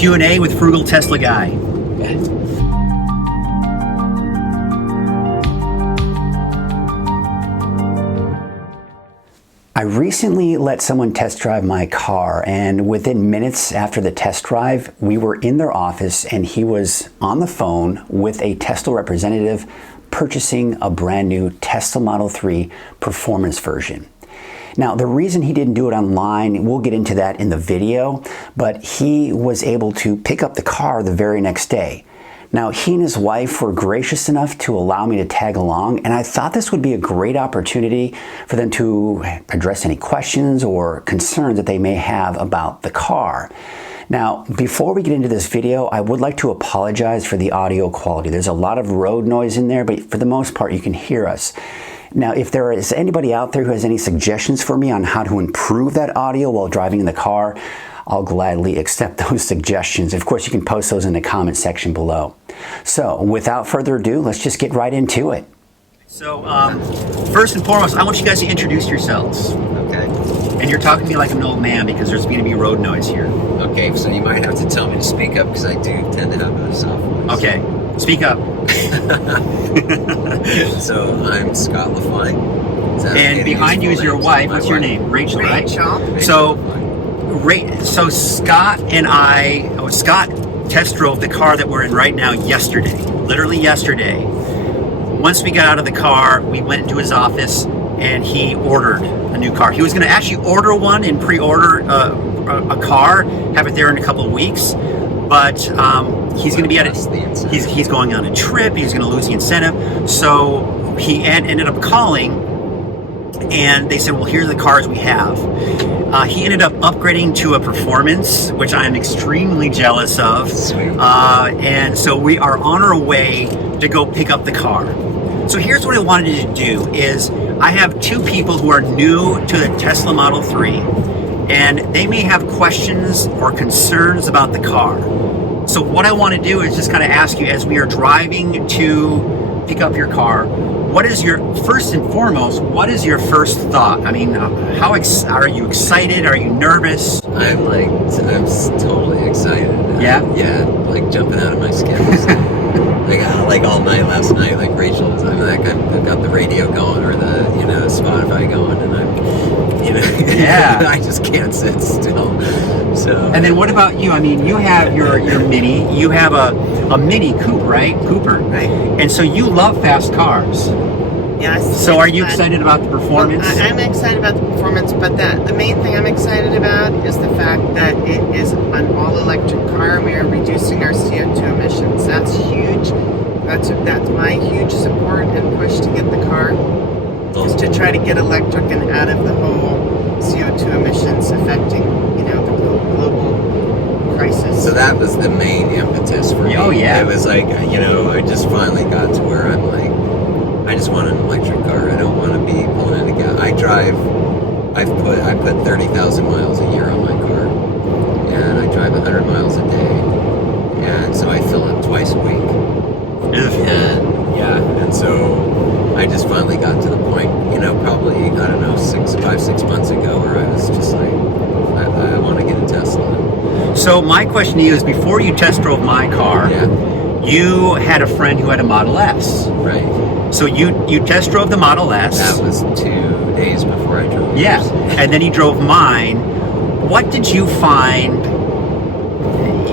Q&A with Frugal Tesla Guy. I recently let someone test drive my car, and within minutes after the test drive, we were in their office and he was on the phone with a Tesla representative purchasing a brand new Tesla Model 3 performance version. Now, the reason he didn't do it online, we'll get into that in the video, but he was able to pick up the car the very next day. Now, he and his wife were gracious enough to allow me to tag along, and I thought this would be a great opportunity for them to address any questions or concerns that they may have about the car. Now, before we get into this video, I would like to apologize for the audio quality. There's a lot of road noise in there, but for the most part, you can hear us. Now, if there is anybody out there who has any suggestions for me on how to improve that audio while driving in the car, I'll gladly accept those suggestions. Of course, you can post those in the comment section below. So, without further ado, let's just get right into it. So, first and foremost, I want you guys to introduce yourselves. Okay. And you're talking to me like an old man because there's going to be road noise here. Okay, so you might have to tell me to speak up because I do tend to have a soft voice. Okay, speak up. So, I'm Scott Fein. And behind you is your wife. What's your name? Rachel, right? So Scott and Scott test drove the car that we're in right now yesterday, literally yesterday. Once we got out of the car, we went into his office and he ordered a new car. He was going to actually order one and pre-order a car, have it there in a couple of weeks, but he's going to be at it. He's going on a trip. He's going to lose the incentive. So he ended up calling. And they said, well, here are the cars we have. He ended up upgrading to a performance, which I am extremely jealous of. And so we are on our way to go pick up the car. So here's what I wanted to do is I have two people who are new to the Tesla Model 3, and they may have questions or concerns about the car. So what I want to do is just kind of ask you as we are driving to pick up your car, what is your, first and foremost, what is your first thought? I mean, are you excited? Are you nervous? I'm totally excited. Yeah? Yeah, like jumping out of my skin. like all night last night, like Rachel was, I've got the radio going or the, Spotify going, and yeah. I just can't sit still. So. And then what about you? I mean, you have your Mini, you have a Mini Coupe, right? Cooper. Right. And so you love fast cars. Yes. So are you excited about the performance? Well, I'm excited about the performance, but the main thing I'm excited about is the fact that it is an all-electric car and we are reducing our CO2 emissions. That's huge. That's my huge support and push to get the car, is to try to get electric and out of the whole CO2 emissions affecting, the global crisis. So that was the main impetus for me. Oh, yeah. It was like, I just finally got to where I'm like, I just want an electric car. I don't want to be pulling in a gas. I put 30,000 miles a year on my car, and I drive 100 miles a day, and so I fill up twice a week. And so I just finally got to the point, probably, I don't know, 6 months ago, where I was just like, I want to get a Tesla. So my question to you is, before you test drove my car, you had a friend who had a Model S. Right. So you test drove the Model S. That was 2 days before I drove yours. Yeah, and then he drove mine. What did you find?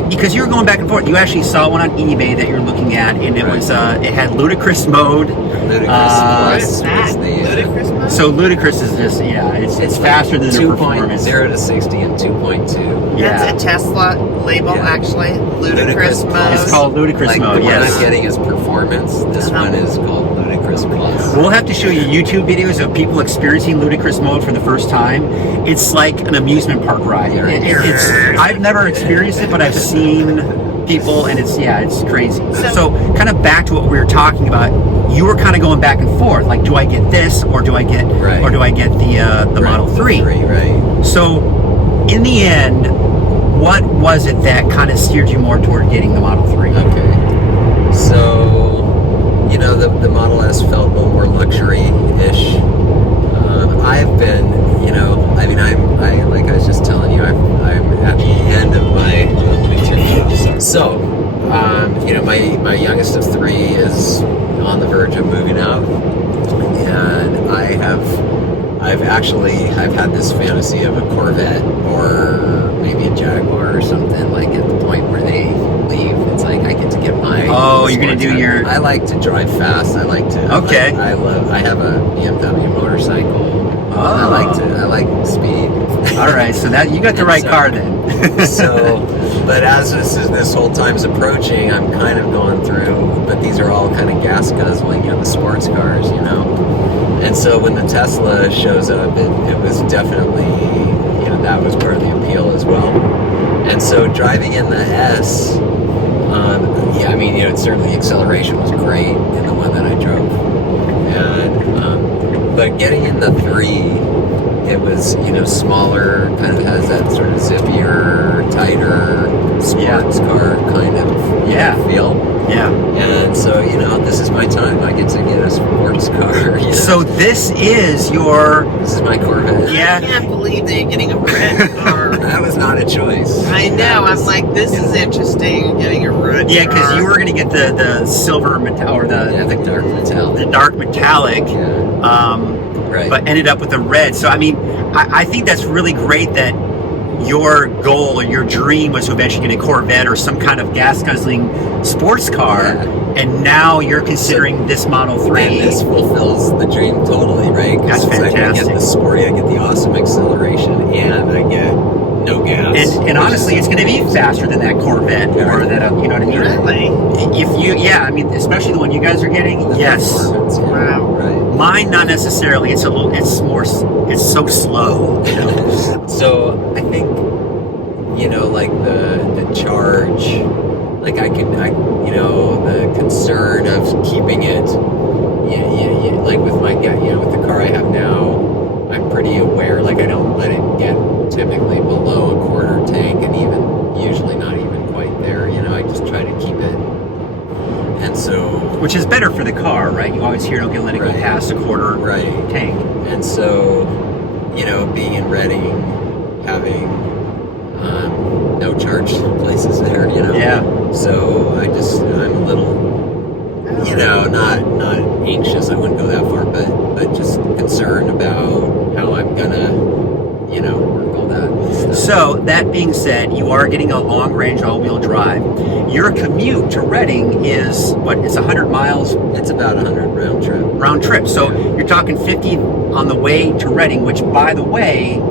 Because you were going back and forth. You actually saw one on eBay that you're looking at, and it was it had ludicrous mode. Ludicrous what is that? Ludicrous mode? So ludicrous is just it's faster than the performance. 0 to 60 and 2.2. Yeah. That's a Tesla label, actually. Ludicrous mode. It's called ludicrous mode. The one Yes. I'm getting is performance. This one is called ludicrous plus. We'll have to show you YouTube videos of people experiencing ludicrous mode for the first time. It's like an amusement park ride. I've never experienced it, but I've seen people, and it's crazy. So kind of back to what we were talking about. You were kind of going back and forth, like, do I get this or do I get the Model 3? Right. So in the end, what was it that kind of steered you more toward getting the Model 3? Okay. So, the Model S felt a little more luxury-ish. I've been, like I was just telling you, I'm at the end of my, let me turn it youngest of 3 is on the verge of moving out, and I've had this fantasy of a Corvette or maybe a Jaguar or something, like at the point where they leave, it's like I get to get my. Oh, you're gonna do your. I like to drive fast. I like to. Okay. I have a BMW motorcycle. Oh. I like speed. All right, so that you got the right car then. But as this whole time's approaching, I'm kind of going through. But these are all kind of gas guzzling, the sports cars, And so when the Tesla shows up, it was definitely, that was part of the appeal as well. And so driving in the S, certainly the acceleration was great in the one that I drove. And but getting in the 3, it was smaller, kind of has that sort of zippier, tighter sports car kind of feel. Yeah. And so this is my time. I get to get a sports car. So this is my Corvette. Yeah. I can't believe that you're getting a red car. That was not a choice. I know. I'm like, this is interesting. Getting a red. Yeah, because you were going to get the silver metal or the dark metallic. The dark metallic. Yeah. Right. But ended up with the red. So I mean, I think that's really great that your goal or your dream was to eventually get a Corvette or some kind of gas guzzling sports car, and now you're considering this Model 3. And this fulfills the dream totally, right? That's fantastic. I get the sporty, I get the awesome acceleration, and I get no gas. And honestly, it's going to be faster than that Corvette or that, you know what I mean? Really? If you, especially the one you guys are getting, yes. Wow. Right. Mine, not necessarily. It's so slow. So I think, like the charge, like the concern of keeping it, like with my, with the car I have now, I'm pretty aware, like I don't let it get typically below a quarter tank, and even usually not even quite there, I just try to keep it. And so, which is better for the car, right? You always hear don't let it go past a quarter tank. And so, being in Reading, having no charge places there, Yeah. So I'm a little, not anxious. I wouldn't go that far, but just concerned about how I'm gonna, work all that stuff. So that being said, you are getting a long-range all-wheel drive. Your commute to Reading is what? It's 100 miles. It's about 100 round trip. Round trip. So you're talking 50 on the way to Reading, which, by the way,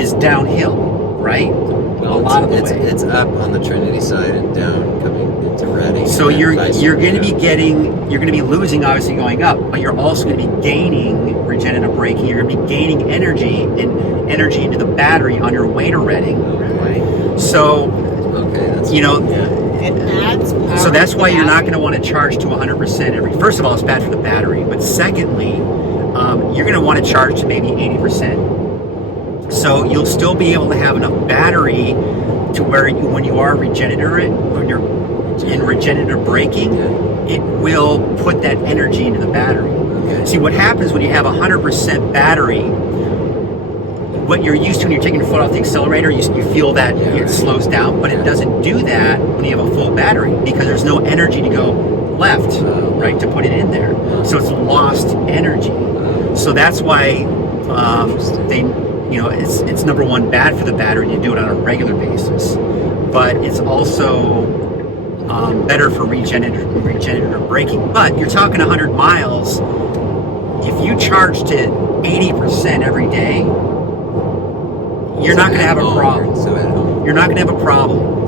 is downhill, right? Well, a lot of the way. It's up on the Trinity side and down coming into Reading. So you're going to be losing obviously going up, but you're also going to be gaining regenerative braking. You're going to be gaining energy into the battery on your way to Reading. Right. So, that's it adds power. So that's why to you're not battery. going to want to charge to 100% first of all, it's bad for the battery, but secondly, you're going to want to charge to maybe 80%. So you'll still be able to have enough battery to where when you are when you're in regenerative braking, it will put that energy into the battery. Okay. See, what happens when you have 100% battery, what you're used to when you're taking your foot off the accelerator, you feel that it slows down, but it doesn't do that when you have a full battery because there's no energy to go left, right, to put it in there. So it's lost energy. So that's why it's number one, bad for the battery to do it on a regular basis, but it's also better for regenerative braking. But you're talking 100 miles. If you charge to 80% every day, you're not going to have a problem. So at home. You're not going to have a problem.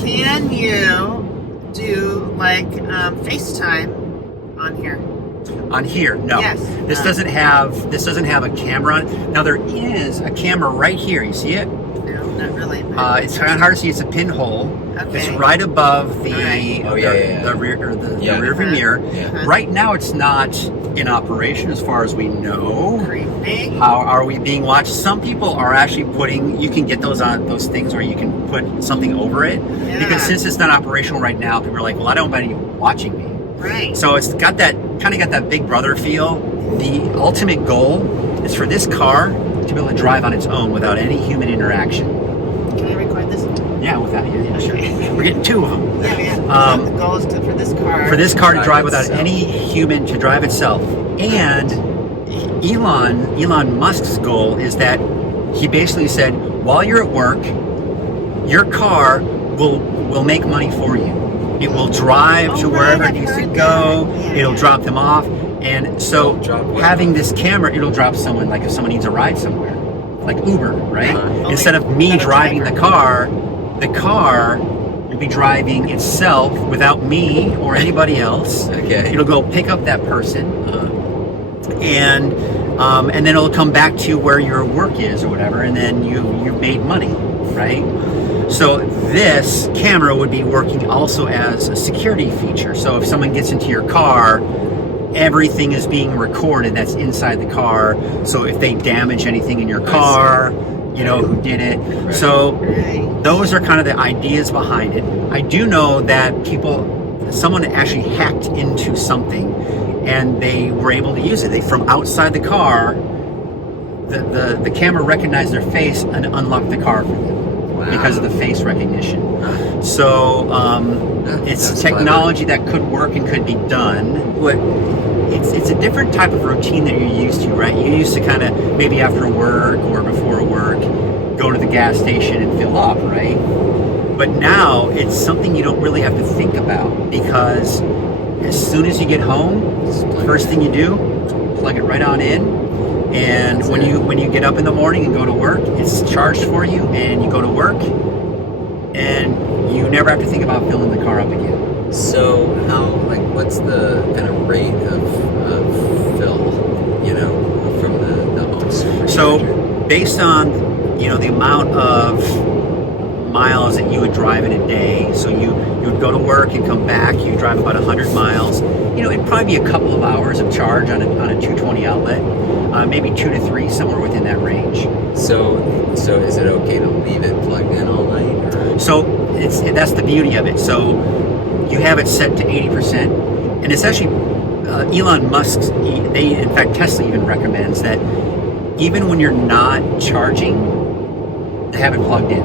Can you do like FaceTime on here? On here, no. Yes. This doesn't have a camera on it. Now there is a camera right here. You see it? No, not really. It's kind of hard to see. It's a pinhole. Okay. It's right above the Right. the rear view mirror. Yeah. Right now, it's not in operation, as far as we know. Creepy. How are we being watched? Some people are actually putting. You can get those things where you can put something over it, Yeah. because since it's not operational right now, people are like, well, I don't want anybody watching me. Right. So it's got that Big Brother feel. The ultimate goal is for this car to be able to drive on its own without any human interaction. Can I record this? Yeah, without yeah, sure. We're getting 2 of them. Yeah. The goal is for this car. For this car to drive without itself. any human to drive itself. And Elon Musk's goal is that he basically said, while you're at work, your car will make money for you. It will drive to wherever it needs to go. It'll drop them off. And so having this camera, it'll drop someone, like if someone needs a ride somewhere, like Uber, right? Instead of me driving the car will be driving itself without me or anybody else. Okay. It'll go pick up that person, and then it'll come back to where your work is or whatever, and then you made money, right? So this camera would be working also as a security feature. So if someone gets into your car, everything is being recorded that's inside the car. So if they damage anything in your car, you know who did it. Right. So those are kind of the ideas behind it. I do know that someone actually hacked into something and they were able to use it. From outside the car, the camera recognized their face and unlocked the car for them. Wow. Because of the face recognition. So it's technology that could work and could be done. It's a different type of routine that you're used to, right? You used to kind of, maybe after work or before work, go to the gas station and fill up, right? But now it's something you don't really have to think about, because as soon as you get home, first thing you do, plug it right on in. And when you get up in the morning and go to work, it's charged for you, and you go to work, and you never have to think about filling the car up again. So what's the kind of rate of fill, from the home Supercharger? So based on, the amount of miles that you would drive in a day, so you would go to work and come back, you drive about 100 miles, it'd probably be a couple of hours of charge on a 220 outlet, maybe 2 to 3, somewhere within that range. So is it okay to leave it plugged in all night? Or? So that's the beauty of it. So you have it set to 80%, and it's actually Elon Musk's. In fact, Tesla even recommends that even when you're not charging, have it plugged in.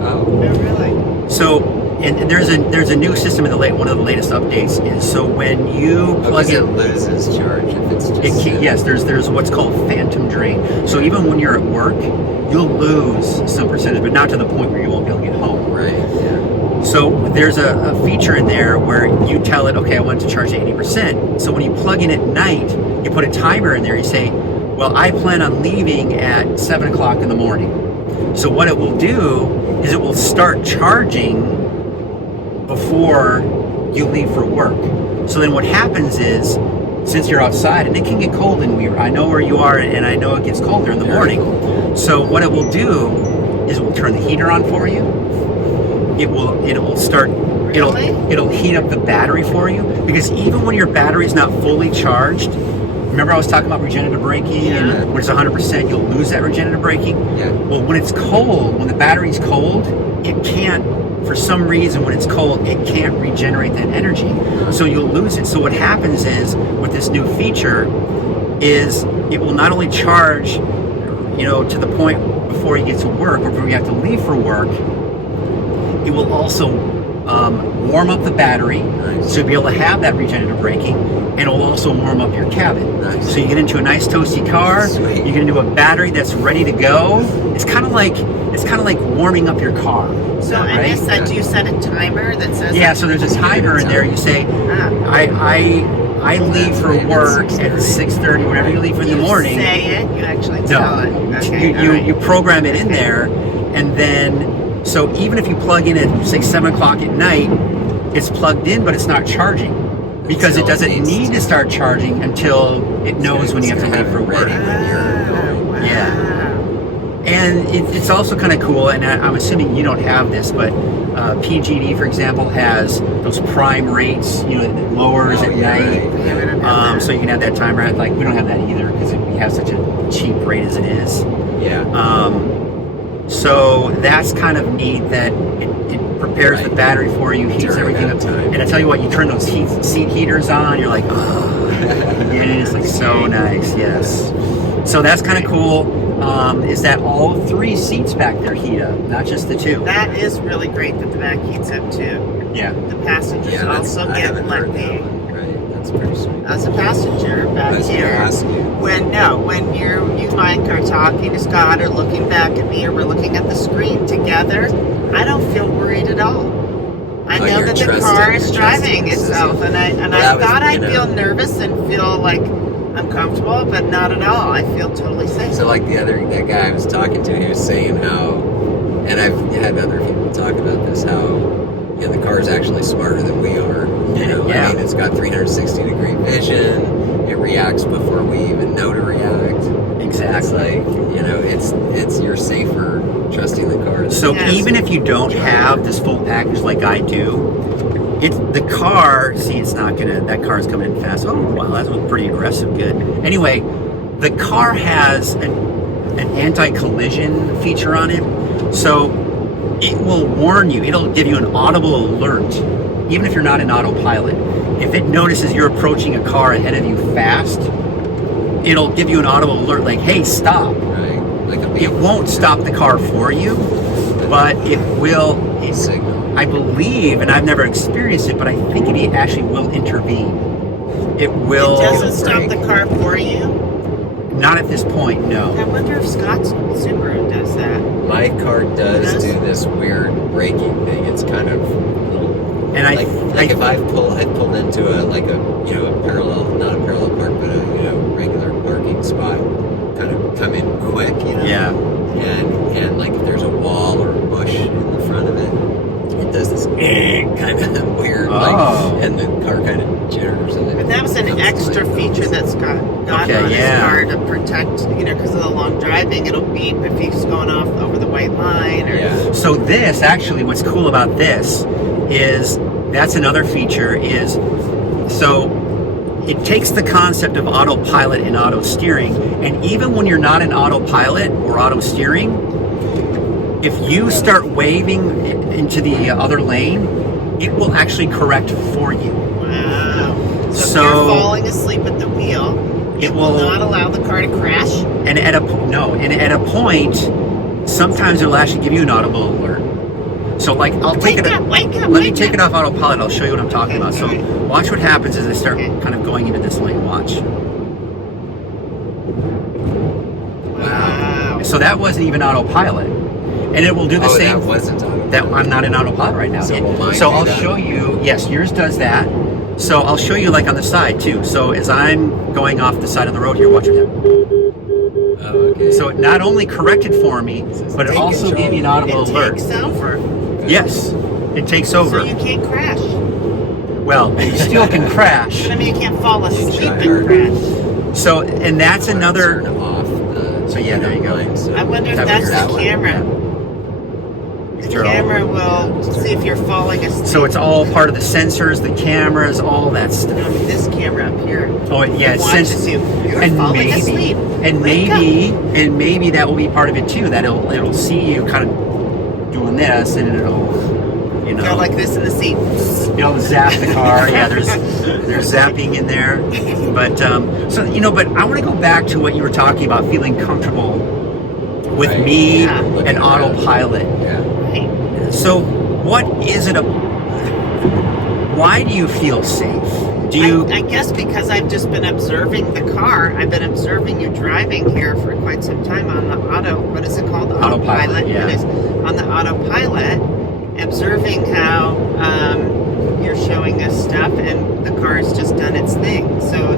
Oh, really? So, and there's a new system in one of the latest updates is, so when you plug it loses charge if it's just. Yes, there's what's called phantom drain. So even when you're at work, you'll lose some percentage, but not to the point where you won't be able to get home. Right. Yeah. So there's a feature in there where you tell it, okay, I want to charge 80%. So when you plug in at night, you put a timer in there. You say, well, I plan on leaving at 7 o'clock in the morning. So what it will do is it will start charging before you leave for work. So then what happens is, since you're outside, and it can get cold in Weaver, I know where you are, and I know it gets colder in the morning. So what it will do is it will turn the heater on for you. It'll heat up the battery for you, because even when your battery is not fully charged, remember I was talking about regenerative braking, and when it's 100%, you'll lose that regenerative braking. Yeah. Well, when it's cold, when the battery's cold, it can't, for some reason, when it's cold, it can't regenerate that energy. So you'll lose it. So what happens is, with this new feature, is it will not only charge, to the point before you get to work or before you have to leave for work, it will also warm up the battery, so you'll be able to have that regenerative braking, and it will also warm up your cabin. Nice. So you get into a nice toasty car. Sweet. You get into a battery that's ready to go. It's kind of like warming up your car. So I missed that. Do you set a timer that says? Yeah. So there's a timer in there. You say, I leave for work at 6:30. Whenever you leave in the morning. You say it. You actually tell it. Okay. You program it in there, and then. So even if you plug in at, say, 7 o'clock at night, it's plugged in, but it's not charging, because it doesn't need to start charging until it knows when you have to leave for work. Wow. Yeah. And it's also kind of cool, and I'm assuming you don't have this, but PG&E, for example, has those prime rates, it lowers at night. Right. So you can have that timer. Like, we don't have that either, because we have such a cheap rate as it is. Yeah. So that's kind of neat that it prepares the battery for you, heats everything up. And I tell you what, you turn those seat heaters on, you're like, oh, it is like so nice, yes. So that's kind of cool. is that all 3 seats back there heat up, not just the 2. That is really great that the back heats up too. Yeah. The passengers also I get haven't heard lengthy. that one. Right, that's pretty sweet. As a passenger back I was gonna here, ask you. when you and Mike are talking to Scott or looking back at me or we're looking at the screen together, I don't feel worried at all. I know that the car is driving itself, and I thought I'd feel nervous and feel like uncomfortable, but not at all. I feel totally safe. So like that guy I was talking to, he was saying how, and I've had other people talk about this, how the car is actually smarter than we are. You know, Yeah. I mean, it's got 360-degree vision. It reacts before we even know to react. Exactly. It's like, you know, it's you're safer trusting the car. So Yes. even if you don't have this full package like I do, the car, see, it's not gonna, that car's coming in fast. Oh, wow, that was pretty aggressive, good. Anyway, the car has an anti-collision feature on it, so it will warn you, it'll give you an audible alert, even if you're not in autopilot. If it notices you're approaching a car ahead of you fast, it'll give you an audible alert like, hey, stop. Right. Like a It won't stop the car for you, but it will. signal. I believe, and I've never experienced it, but I think it actually will intervene. It will. It doesn't stop the car for you? Not at this point, I no. wonder if Scott's Subaru does that. My car does do this weird braking thing. It's kind of And like if I pulled into a parallel, not a parallel park, but a regular parking spot, kind of come in quick, Yeah. and like if there's a wall or a bush in the front of it, it does this kind of weird, and the car kind of jitters. But that was an extra feature that Scott got on his car to protect, because of the long driving. It'll beep if he's going off over the white line. Or, So this, actually, what's cool about this is, that's another feature, is, so it takes the concept of autopilot and auto steering, and even when you're not in autopilot or auto steering, if you start waving into the other lane, it will actually correct for you. Wow. So if So- you're falling asleep at the wheel, it will not allow the car to crash? And at a point, sometimes it'll actually give you an audible alert. So like, I'll take Wake up, let me take it off autopilot. I'll show you what I'm talking about. So Okay. watch what happens as I start kind of going into this lane. Watch. Wow. So that wasn't even autopilot, and it will do the same. That wasn't autopilot. That I'm not in autopilot right now. So will mine So do I'll that? show you. Yes, yours does that. So I'll show you like on the side too. So as I'm going off the side of the road here, watch what happens. Oh, okay. So it not only corrected for me, but it take also control. gave me an audible It alert. takes over. Yes, it takes over. So you can't crash. Well, you still can crash. But I mean, you can't fall asleep try and harder. crash. So, and that's Turn another. off the. So yeah, there you go. lines. I wonder if That that's was the that one, camera. The Sure. camera will see if you're falling asleep. So it's all part of the sensors, the cameras, all that stuff. This camera up here. Oh yeah, it watches senses you. You're and falling asleep. Wake maybe that will be part of it too. That it'll see you kind of doing this, and it'll Go like this in the seat. zap the car. Yeah, there's zapping in there. But so but I want to go back to what you were talking about, feeling comfortable with Right. me Yeah. and autopilot. Yeah. Right. So what is it? Why do you feel safe? Do you? I guess because I've just been observing the car. I've been observing you driving here for quite some time on the what is it called? Autopilot, yeah. It is. On the autopilot, observing how you're showing us stuff, and the car has just done its thing. So,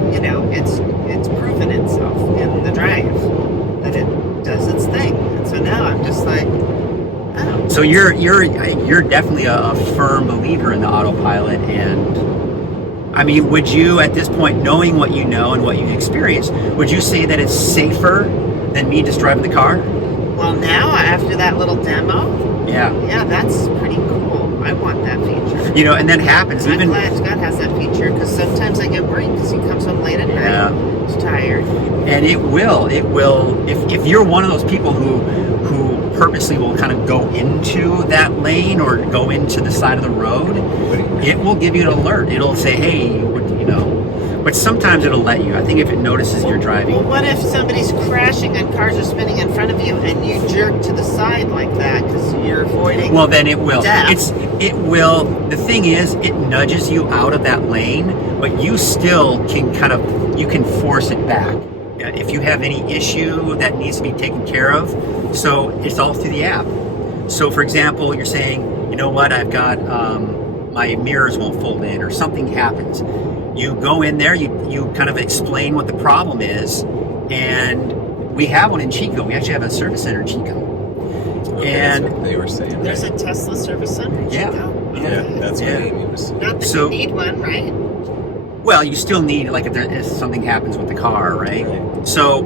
it's proven itself in the drive that it does its thing. And so now I'm just like, oh. So you're definitely a firm believer in the autopilot, and I mean, would you at this point, knowing what you know and what you've experienced, would you say that it's safer than me just driving the car? Well, now after that little demo, Yeah. yeah, that's pretty cool. I want that feature. And that happens I'm even. glad Scott has that feature, because sometimes I get worried because he comes home late at night. He's tired. And it will. If you're one of those people who purposely will kind of go into that lane or go into the side of the road, it will give you an alert. It'll say, hey, But sometimes it'll let you. I think if it notices you're driving. Well, what if somebody's crashing and cars are spinning in front of you and you jerk to the side like that because you're avoiding? Well, then it will. death? It will. The thing is, it nudges you out of that lane, but you still can you can force it back if you have any issue that needs to be taken care of. So it's all through the app. So, for example, you're saying, you know what, I've got my mirrors won't fold in, or something happens. You go in there, you kind of explain what the problem is, and we have one in Chico. We actually have a service center in Chico. Okay, and that's what they were saying. There's a Tesla service center in Yeah. Chicago? Yeah, Okay. that's what Amy was saying. Not that So- you need one, right? Well, you still need, like, if something happens with the car, right? So,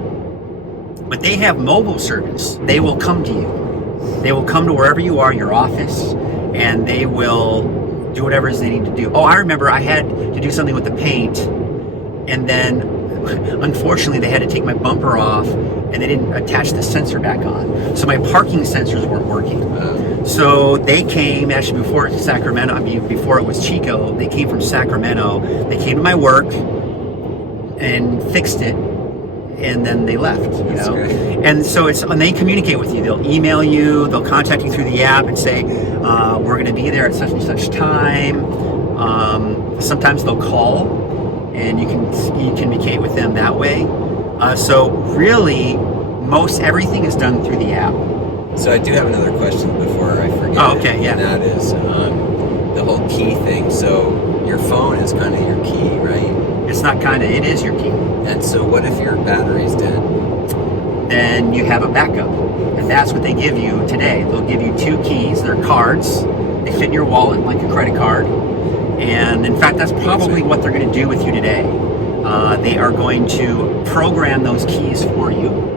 but they have mobile service. They will come to you. They will come to wherever you are, your office, and they will do whatever they need to do. Oh, I remember I had to do something with the paint, and then unfortunately they had to take my bumper off, and they didn't attach the sensor back on. So my parking sensors weren't working. So they came, actually before before it was Chico, they came from Sacramento. They came to my work and fixed it, and then they left, you That's know. great. And so and they communicate with you. They'll email you, they'll contact you through the app and say, we're going to be there at such and such time. Sometimes they'll call, and you can communicate with them that way. So really, most everything is done through the app. So I do have another question before I forget. Oh, okay, yeah. And that is the whole key thing. So your phone is kind of your key, right? It's not it is your key. And so what if your battery's dead? Then you have a backup. And that's what they give you today. They'll give you 2 keys. They're cards. They fit in your wallet like a credit card. And in fact, that's probably what they're going to do with you today. They are going to program those keys for you.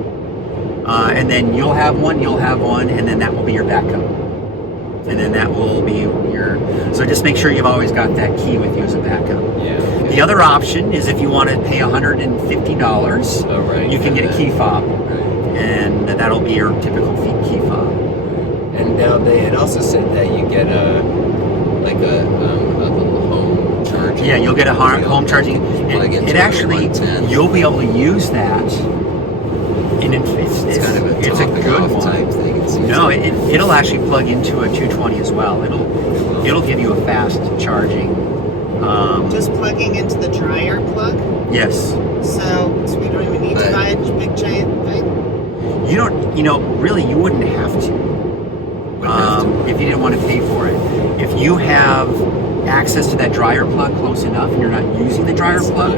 And then you'll have one, and then that will be your backup. And then that will be so just make sure you've always got that key with you as a backup. Yeah. The other option is if you want to pay $150, Oh, right. you can get a key fob. Right. And that'll be your typical key fob. And now they had also said that you get a little home charger. Yeah, you'll get a home charging. Plug into It actually, 110. you'll be able to use that. And it's kind of a it's a top and good off one. type thing. No, it'll actually plug into a 220 as well. It'll give you a fast charging. Just plugging into the dryer plug. Yes. So we don't even need to buy a big giant thing. You don't. Really, you wouldn't have to. If you didn't want to pay for it. If you have access to that dryer plug close enough, and you're not using the dryer plug.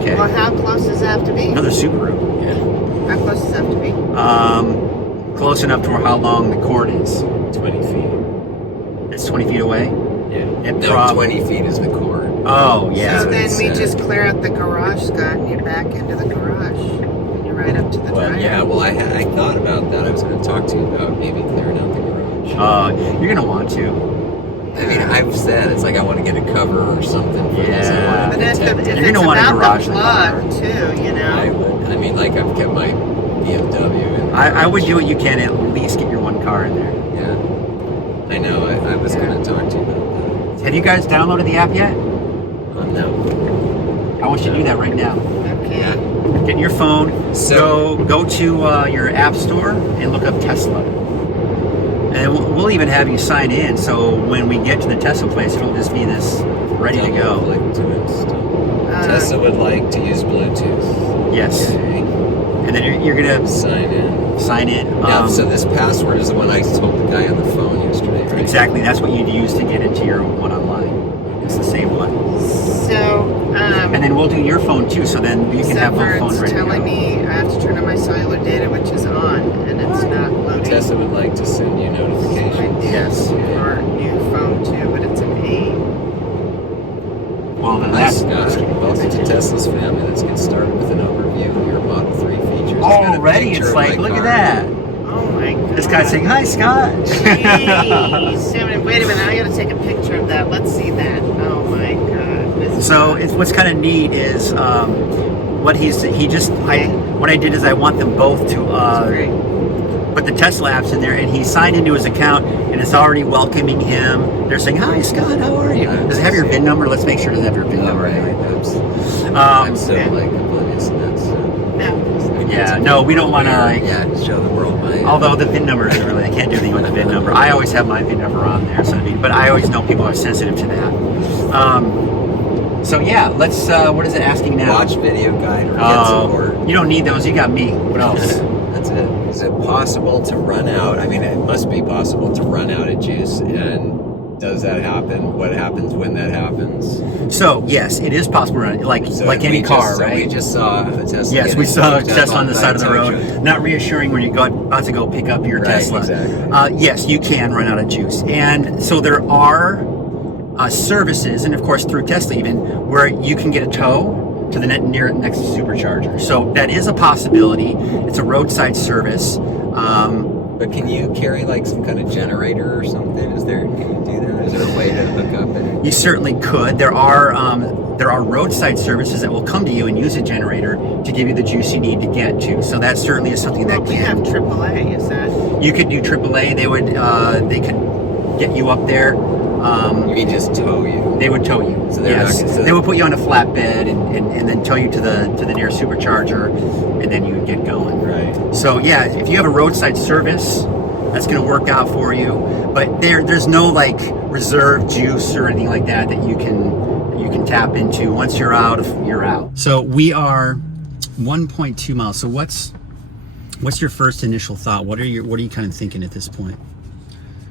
Okay. Well, how close does it have to be? Another Subaru. Yeah. How close does it have to be? Close enough to how long the cord is. 20 feet. It's 20 feet away. Yeah. It No, 20 feet is the cord. Oh, yeah. So then it's, we just clear out the garage, Scott, and you're back into the garage. And you're right up to the dryer. Yeah, well, I thought about that. I was going to talk to you about maybe clearing out the garage. You're going to want to. I mean, I've said it's like I want to get a cover or something for this. I Yeah. want But to if protect it. You're it's gonna want a about garage the in the plug, car. too, you know? I would. I mean, like I've kept my BMW. I would do what you can, at least get your one car in there. Yeah. I know. I was going to talk to you about Have you guys downloaded the app yet? that. No. I want you to do that right now. Okay. Yeah. Get in your phone, So- go to your app store and look up Tesla. And we'll even have you sign in, so when we get to the Tesla place, it'll just be this ready to go. Click to install. Tesla would like to use Bluetooth. Yes. Okay. And then you're gonna Sign in. sign in. Now, so this password is the one I told the guy on the phone yesterday, right? Exactly, that's what you'd use to get into your one online. It's the same one. So, And then we'll do your phone too, so then you can have both phones it's ready to telling go. me I have to turn on my cellular data, which is on, and it's not loading. Tesla would like to send you notifications. Yes. Or new phone too, but it's an 8. Well, then Hi, that's Scott. Welcome to Tesla's family. Let's get started with an overview of your Model 3 features. I've got a already. picture It's of like, my look car. at that. Oh my god. This guy's saying, "Hi, Scott." Jeez. Wait a minute, I gotta take a picture of that. Let's see that. Oh my god. So what's kind of neat is what what I did is I want them both to Great. put the Tesla apps in there, and he signed into his account, and and it's already welcoming him. They're saying, "Hi, Scott, how are you?" Does it have your VIN number? Let's make sure it doesn't have your VIN number. I'm so like oblivious to that stuff. No. Yeah, no, we don't want to. Show the world my. Although the VIN number isn't really, I can't do anything with the VIN number. I always have my VIN number on there, so but I always know people are sensitive to that. So yeah, let's. What is it asking now? Watch video guide or get support. You don't need those. You got me. What else? That's it. Is it possible to run out? I mean, it must be possible to run out of juice. And does that happen? What happens when that happens? So yes, it is possible to run like any car, right? We just saw a Tesla. Yes, we saw a Tesla on the side of the road. Not reassuring when you're about to go pick up your Tesla. Exactly. Yes, you can run out of juice, and so there are services, and of course through Tesla even, where you can get a tow to the next Supercharger. So that is a possibility. It's a roadside service. But can you carry like some kind of generator or something? Can you do that? Is there a way to hook up it? You certainly could. There are roadside services that will come to you and use a generator to give you the juice you need to get to. So that certainly is something that We have AAA. Is that? You could do AAA. They could get you up there. You mean just tow you? They would tow you. So they would put you on a flatbed and then tow you to the nearest Supercharger, and then you would get going. Right. So yeah, if you have a roadside service, that's going to work out for you. But there's no like reserve juice or anything like that you can tap into. Once you're out, you're out. So we are 1.2 miles. So what's your first initial thought? What are you kind of thinking at this point?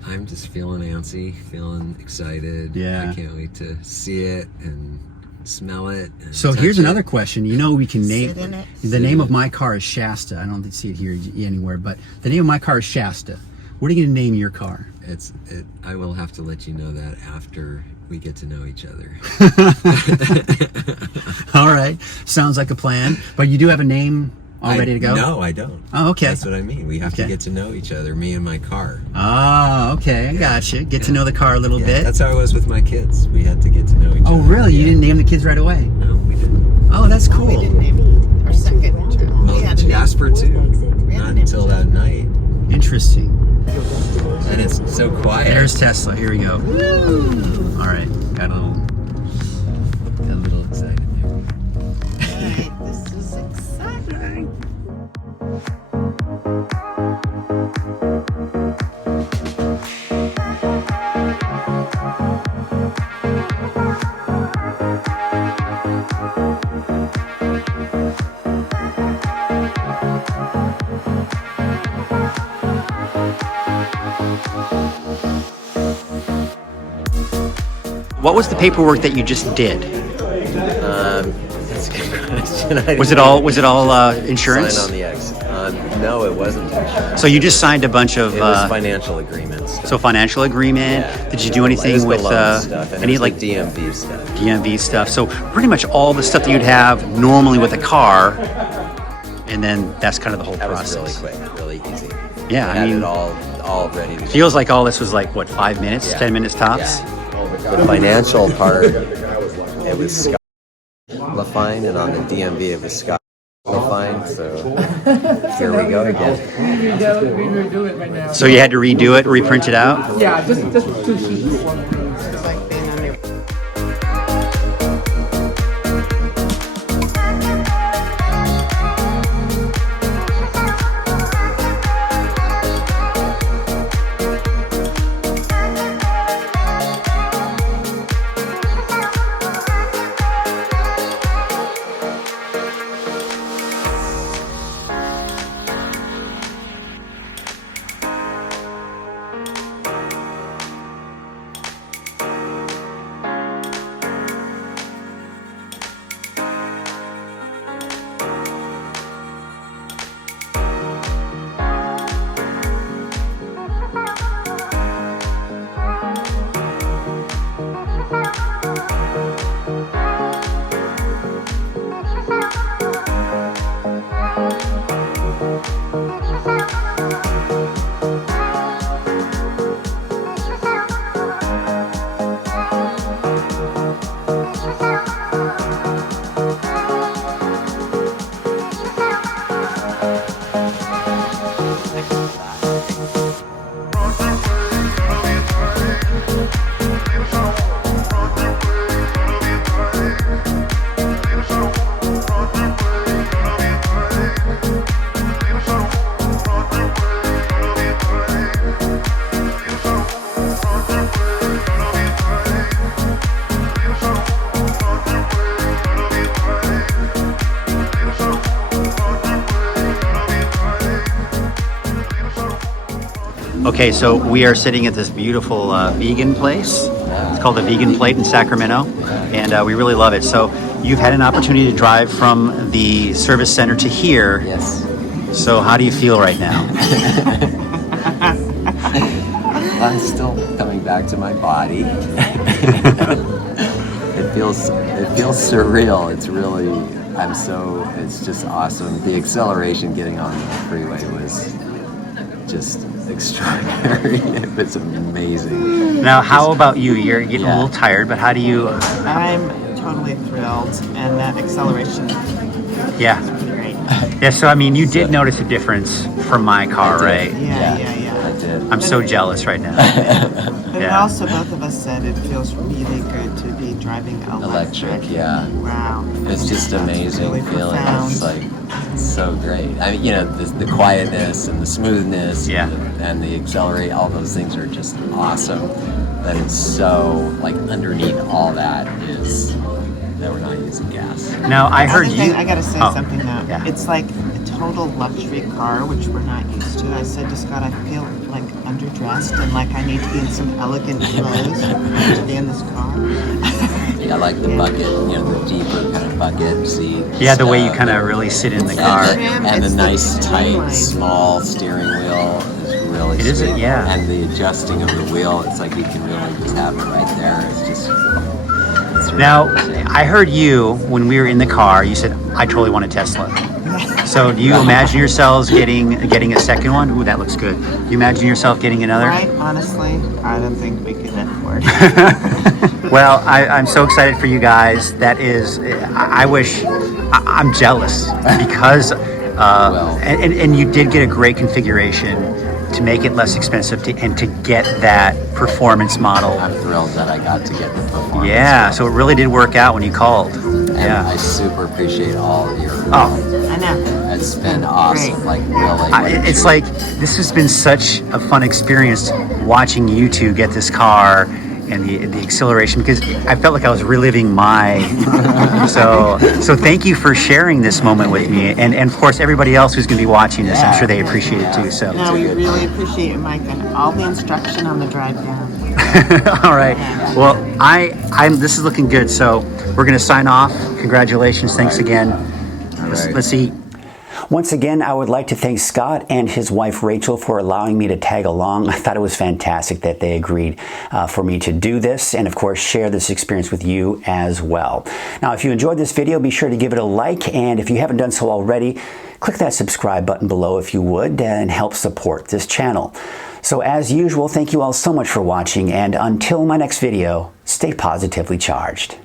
I'm just feeling antsy, feeling excited. Yeah. I can't wait to see it and smell it. And so here's another question. We can name Sit in it. the name of my car is Shasta. I don't see it here anywhere, but the name of my car is Shasta. What are you going to name your car? I will have to let you know that after we get to know each other. All right, sounds like a plan. But you do have a name all ready to go? No, I don't. Oh, okay. That's what I mean. We have to get to know each other, me and my car. Oh, okay. I got you. Get to know the car a little bit. That's how I was with my kids. We had to get to know each other. Oh, really? You didn't name the kids right away? No, we didn't. Oh, that's cool. We didn't name our second. Well, Jasper too. Not until that night. Interesting. And it's so quiet. There's Tesla. Here we go. Woo! All right. Got a little excited there. Right, this is exciting. What was the paperwork that you just did? That's a good question. Was it all insurance? Sign on the X. No, it wasn't. So you just signed a bunch of It was financial agreements. so financial agreement. Yeah. Did you do anything with stuff, and any it was like DMV stuff? DMV stuff? So pretty much all the stuff that you'd have normally with a car, and then that's kind of the whole That process. was really quick, really easy. Yeah, We I had mean, it all ready to go. feels like all this was like what 5 minutes, Yeah. 10 minutes tops. Yeah. The financial part, it was Scott Fein, and on the DMV it was Scott Fein. So here we go again. Redo it right now. So you had to redo it, reprint it out. Yeah, just 2 sheets. It's like being on your Okay, so we are sitting at this beautiful vegan place. It's called the Vegan Plate in Sacramento, and we really love it. So you've had an opportunity to drive from the service center to here. Yes. So how do you feel right now? I'm still coming back to my body. It feels surreal. It's really, it's just awesome. The acceleration getting on the freeway was just extraordinary. It was amazing. Now, how about you? You're getting a little tired, but how do you? I'm totally thrilled, and that acceleration Yeah. is great. Yeah, so I mean, you did notice a difference from my car, right? Yeah. I did. I'm so jealous right now. But Yeah. also, both of us said it feels really good to be driving electric. Yeah. Wow. It's just amazing Really feeling. profound. It's like, it's so great. I mean, the quietness and the smoothness Yeah. and the accelerate, all those things are just awesome. But it's so, like, underneath all that is that we're not using gas. Now, I heard Other you. thing, I gotta say Oh, something though. yeah. It's like a total luxury car, which we're not used to. I said to Scott, I feel like underdressed and like I need to be in some elegant clothes to be in this car. I like the bucket, the deeper kind of bucket seat. Yeah, the way you stuff. kind of really sit in the And car. the- And the It's nice, the tight, streamlined. small steering wheel is really It is, sweet. yeah. And the adjusting of the wheel, it's like you can really just have it right there. It's really Now, amazing. I heard you when we were in the car. You said, "I totally want a Tesla." So, do you imagine yourselves getting a second one? Ooh, that looks good. Do you imagine yourself getting another? Right? Honestly, I don't think we could afford it. Well, I'm so excited for you guys. That is, I wish, I'm jealous because, and you did get a great configuration to make it less expensive and to get that performance model. I'm thrilled that I got to get the performance. Yeah, so it really did work out when you called. And Yeah. I super appreciate all of your Oh, I know. It's been awesome. Great. Like, really. it's like this has been such a fun experience watching you two get this car and the acceleration, because I felt like I was reliving my so thank you for sharing this moment with me, and of course everybody else who's going to be watching this. I'm sure they appreciate it too. So No, we really appreciate it, Mike, and all the instruction on the drive down. all right, well I'm this is looking good, so we're going to sign off. Congratulations, thanks again. Let's see. Once again, I would like to thank Scott and his wife Rachel for allowing me to tag along. I thought it was fantastic that they agreed for me to do this and, of course, share this experience with you as well. Now, if you enjoyed this video, be sure to give it a like, and if you haven't done so already, click that subscribe button below if you would, and help support this channel. So as usual, thank you all so much for watching, and until my next video, stay positively charged.